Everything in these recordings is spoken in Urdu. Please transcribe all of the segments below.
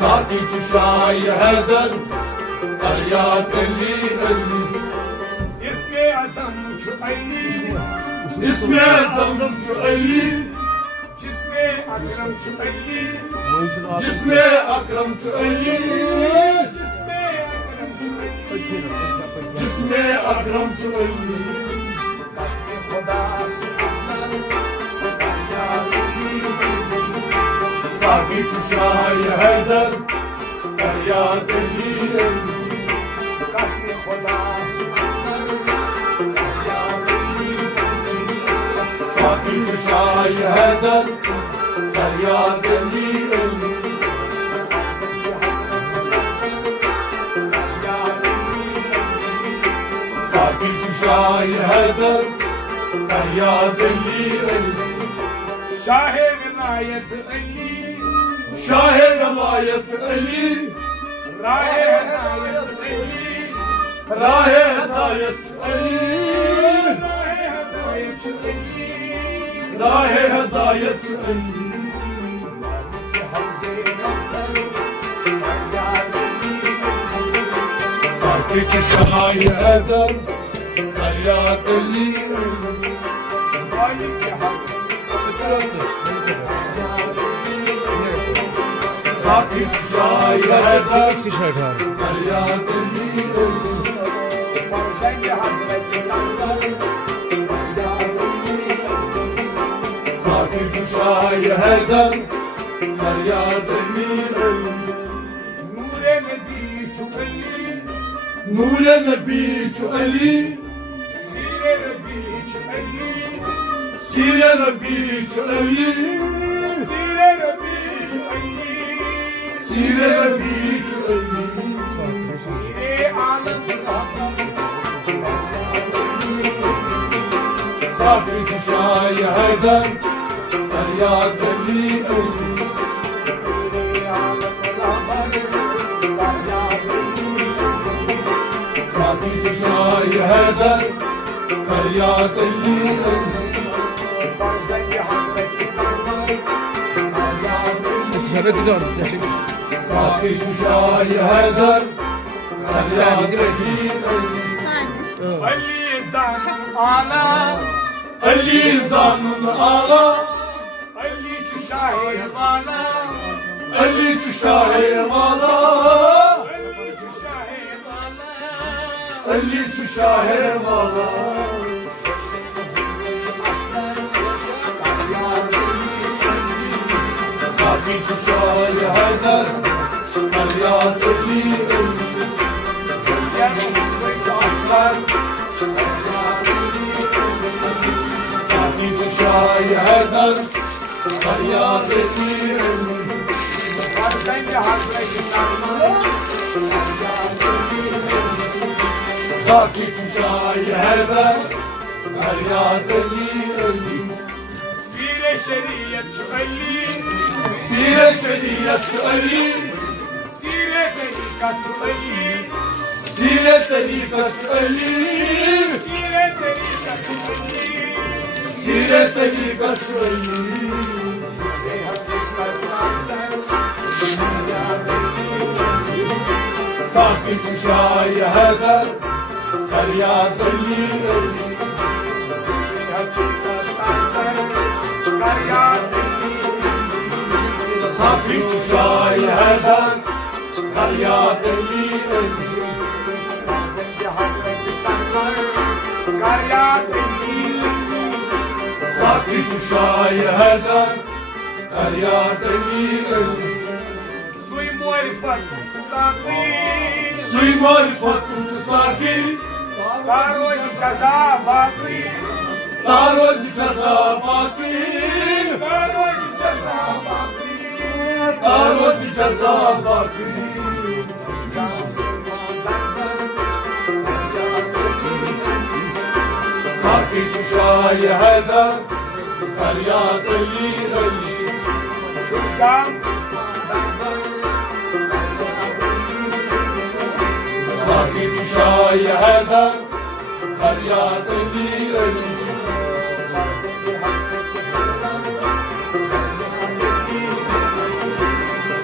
ساقي شاي هدر فریاد علی علی اسم اعظم چو علی اسم زمزم چو علی جسم اکرم چو علی جسم اکرم چو علی جسم اکرم چو علی جسم اکرم چو علی قسم خدا سبحان فریاد علی ساقي شاي هدر فریاد علی علی قسم خدا سبحان فریاد علی ساقي شاي هدر فریاد علی علی ساقي شاي هدر فریاد علی علی شاہ ولایت علی شاہ ولایت علی راہ ہدایت علی راہ ہدایت علی راہ ہدایت علی راہ ہدایت علی حوضے کوثر فریاد علی ساقي شاي هدر فریاد علی مالک حق ساقي شاي هدر شرٹ ہے فریاد علی فرزند حضرت سندر فریاد علی ساقي شاي هدر فریاد علی نور نبی چو علی نور نبی چو علی سیر نبی چو علی سیر نبی چو علی سیر نبی چو علی سیر نبی چو علی سیر عالم رحمت ساقي شاي هدر فریاد علی علی سیر عالم رحمت فریاد علی ساقي شاي هدر فریاد علی علی فرزند حضرت سندر فریاد علی ساقي شاي هدر فریاد علی علی علی زان آلا علی زانın ağla علی چو شاہ والا علی چو شاہ والا علی چو شاہ والا علی چو شاہ والا ساقي شاي هدر فریاد علی علی ساقي شاي هدر فریاد علی علی فرزند حضرت سندر ساقي شاي هدر فریاد علی علی پیر شریعت چو علی پیر شریعت چو علی سیر طریقت چو علی سیر طریقت چو علی سیر طریقت چو علی سیر طریقت چو علی ساقي شاي هدر فریاد علی علی ساقي شاي هدر فریاد علی علی ساقي شاي هدر فریاد علی علی سوی معرفت ساقی سوی معرفت ساقي داروز جزا باقی داروز جزا باقي داروز جزا باقی داروز جزا باقي ساقي شاي هدر فریاد علی علی چوکام ساقي شاي هدر فریاد علی علی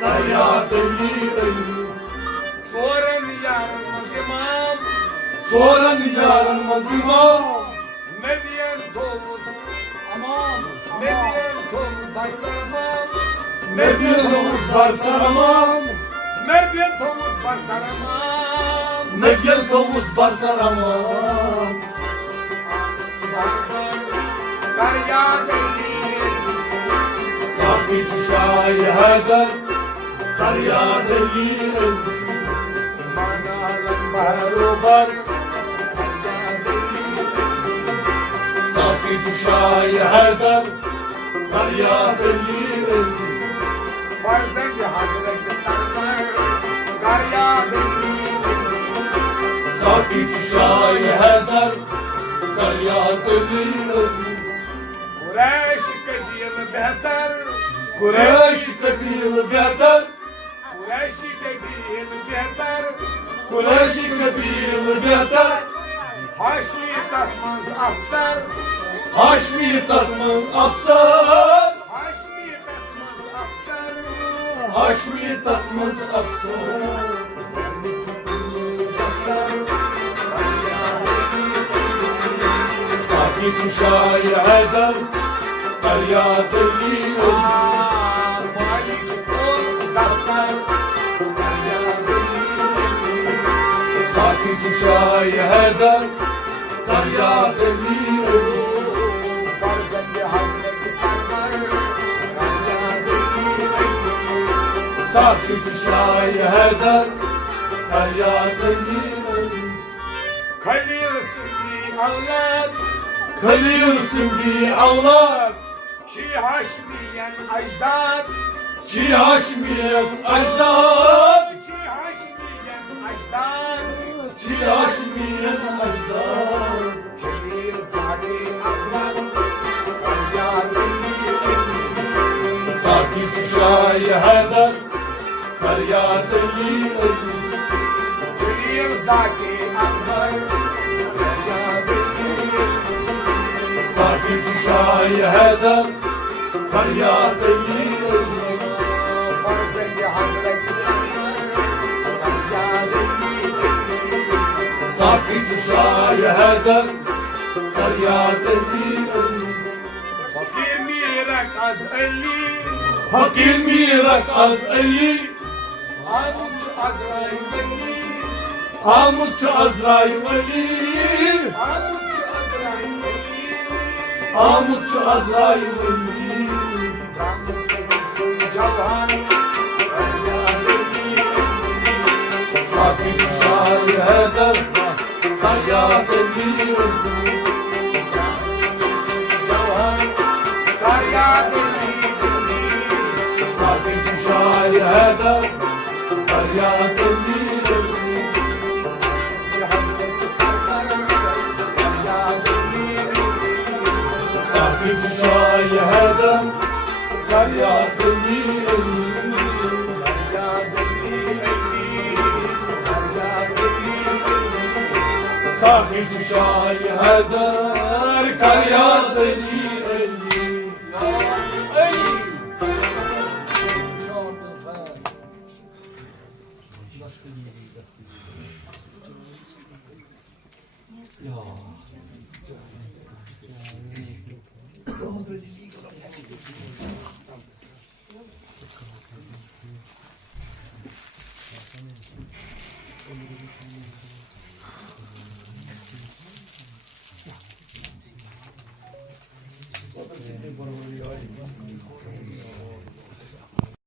فریاد لیلی ژورن یارن منٛز اِمام ژورن یارن منٛز اِمام نبیَن تھوٚوُس اَمام نبیَن تھوٚوُس برسرمام نبیَن تھوٚوُس برسرمام نبیَن تھوٚوُس برسرمام نبیَن تھوٚوُس برسرمام کر یاد لیلی ساقی چھُ شاہِ حیدر فریاد لیلی مانالن بہروبر ساقی چھُ شاہِ حیدر فریاد لیلی فرزند حضرت سرور کر یاد لیلی ساقی چھُ شاہِ حیدر فریاد لیلی قریش قبیل بہتر قریش قبیل بہتر قریشی قبیل بہتر قریشی قبیل بہتر ہاشمی تتھ منٛز افسر ہاشمی تتھ منٛز افسر ہاشمی تتھ منٛز افسر ہاشمی تتھ منٛز افسر ساقی چھُ شاہِ حیدر فریاد لیلی مالک کول دفتر ساقی چھُ شاہِ حیدر فریاد لیلی فرزند حضرت سرور ساقی چھُ شاہِ حیدر فریاد لیلی خلیل سنگی اولاد خلیل سٕنٛدی اولاد چی ہاشمین اجداد چھی ہاشمین اجداد چی ہاشمین اجداد چھی ہاشمین اجداد خلیل ساڈے اولاد فریاد ساقی چھُ شاہِ حیدر فریاد لیلی خلیل ساڈے اکبر فریاد ساقی چھُ شاہِ حیدر فریاد لیلی فرزند حضرت سرور فریاد ساقی چھُ شاہِ حیدر فریاد لیلی فقیر میرک از علی فقیر میرک از علی آمد عزرائیل ولی آمُت چھُ عزرایِل علی آمد عزرائیل ولی آمُت چھُ عزرایِل علی جوان ساقی چھُ شاہِ حیدر فریاد لیلی جوان فریاد ساقی چھُ شاہِ حیدر فریاد لیلی حضرت سرور فریاد ساقی چھُ شاہِ حیدر فریاد لیلی ساقی چھُ شاہِ حیدر فریاد لیلی